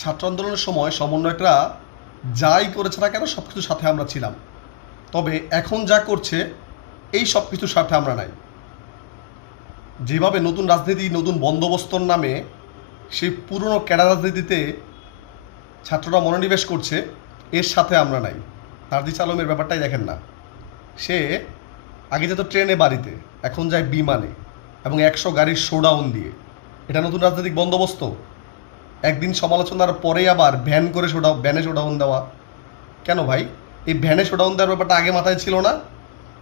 ছাত্র আন্দোলনের সময় সমন্বয়করা যাই করেছে না কেন সব কিছুর সাথে আমরা ছিলাম। তবে এখন যা করছে এই সব কিছুর সাথে আমরা নাই। যেভাবে নতুন রাজনীতি, নতুন বন্দোবস্তর নামে সেই পুরনো ক্যাডার রাজনীতিতে ছাত্ররা মনোনিবেশ করছে, এর সাথে আমরা নাই। তারদিস আলমের ব্যাপারটাই দেখেন না, সে আগে যেত ট্রেনে বাড়িতে, এখন যায় বিমানে এবং 100 গাড়ির শোডাউন দিয়ে। এটা নতুন রাজনৈতিক বন্দোবস্ত? একদিন সমালোচনার পরে আবার ভ্যানে শোডাউন দেওয়া কেন ভাই? এই ভ্যানে শোডাউন দেওয়ার ব্যাপারটা আগে মাথায় ছিল না?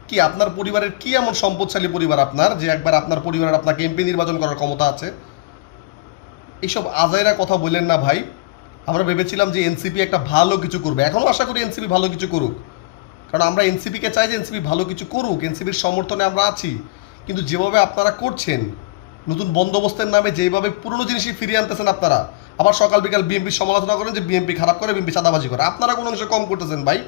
কি আপনার পরিবারের কি এমন সম্পদশালী পরিবার আপনার যে একবার আপনার পরিবারের আপনাকে এমপি নির্বাচন করার ক্ষমতা আছে? এইসব আজাইরা কথা বললেন না ভাই। আমরা ভেবেছিলাম যে এনসিপি একটা ভালো কিছু করবে, এখনও আশা করি এনসিপি ভালো কিছু করুক, কারণ আমরা এনসিপিকে চাই যে এনসিপি ভালো কিছু করুক, এনসিপির সমর্থনে আমরা আছি। কিন্তু যেভাবে আপনারা করছেন, নতুন বন্দোবস্তের নামে যেভাবে পুরনো জিনিসই ফিরিয়ে আনতেছেন আপনারা, আবার সকাল বিকাল বিএনপির সমালোচনা করেন যে বিএনপি খারাপ করে, বিএনপি চাঁদাবাজি করে। আপনারা কোনো অংশে কম করতেছেন ভাই।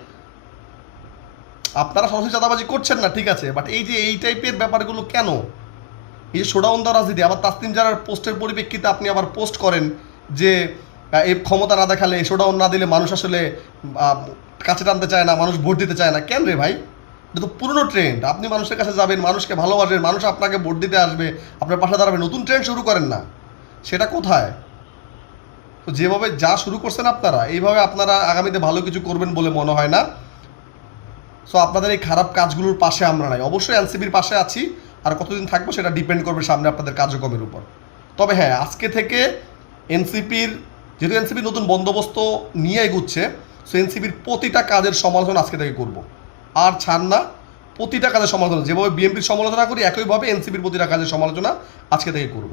আপনারা সরাসরি চাঁদাবাজি করছেন না, ঠিক আছে, বাট এই যে এই টাইপের ব্যাপারগুলো কেন? এই যে শোডাউন দেওয়া রাজনীতি, আবার তাসলিম জারার পোস্টের পরিপ্রেক্ষিতে আপনি আবার পোস্ট করেন যে এই ক্ষমতা না দেখালে, শোডাউন না দিলে মানুষ আসলে কাছে টানতে চায় না, মানুষ ভোট দিতে চায় না। কেন রে ভাই? এটা তো পুরনো ট্রেন্ড। আপনি মানুষের কাছে যাবেন, মানুষকে ভালোবাসবেন, মানুষ আপনাকে ভোট দিতে আসবে, আপনার পাশে দাঁড়াবে। নতুন ট্রেন্ড শুরু করেন না, সেটা কোথায়? তো যেভাবে যা শুরু করছেন আপনারা, এইভাবে আপনারা আগামীতে ভালো কিছু করবেন বলে মনে হয় না। সো আপনাদের এই খারাপ কাজগুলোর পাশে আমরা নাই, অবশ্যই এনসিপির পাশে আছি। আর কতদিন থাকবো সেটা ডিপেন্ড করবে সামনে আপনাদের কার্যক্রমের উপর। তবে হ্যাঁ, আজকে থেকে এনসিপির, যেহেতু এনসিপি নতুন বন্দোবস্ত নিয়ে এগুচ্ছে, সো এনসিপির প্রতিটা কাজের সমালোচনা আজকে থেকে করব। আর ছাড় না, প্রতিটা কাজের সমালোচনা যেভাবে বিএনপির সমালোচনা করি, একইভাবে এনসিপির প্রতিটা কাজের সমালোচনা আজকে থেকে করব।